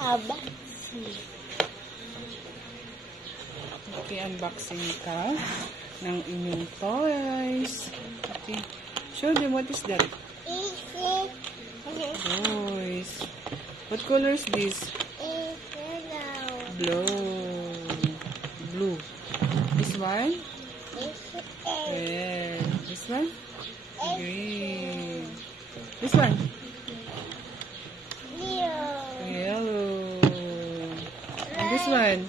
Unboxing. Okay, unboxing ka ng inyong toys. Okay. Show them what is that. Toys. What color is this? Blue. Blue. This one? Red. This one? Green. This one? Yellow. And this one?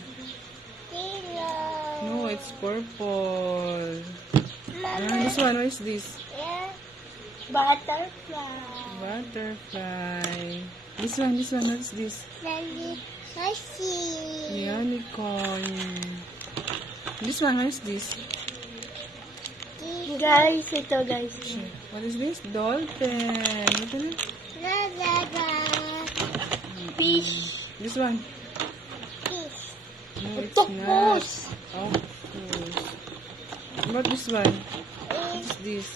No, it's purple. And this one, what is this? Butterfly. Butterfly. This one, what is this? Unicorn. This one, what is this? Guys, ito guys. What is this? Dolphin. Ito na. Fish. This one. No, it's Octopus. not. Octopus. What about this one? What's this?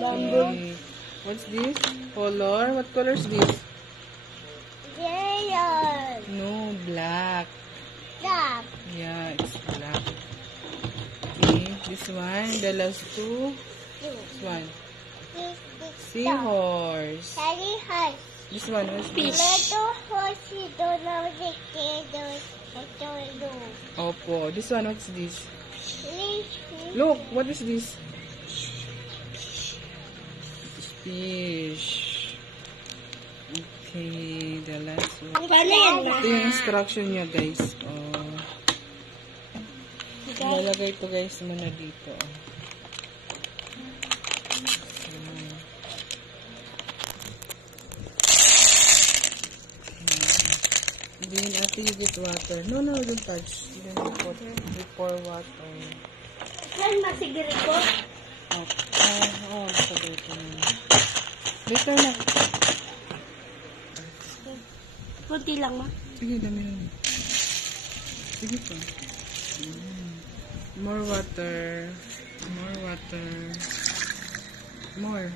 Bamboo. Okay. What's this? Color? What color is this? No, black. Yeah, it's black. Okay, this one, the last two. This one. Seahorse. This one, what's this? Opo. This one, what's this? Look, what is this? Fish. Okay, the last one. Ito yung instruction niya, guys. Oh. Lalagay ito, guys, muna dito. Then, after you get water. No, don't touch. You don't put before water. Saan masigiri ko? Sa dito na. Dito na. Kunti lang ma. Sige, dami lang. Sige pa. More water. More water. More.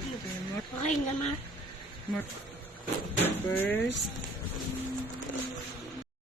Okay, more. Okay na ma. More. First.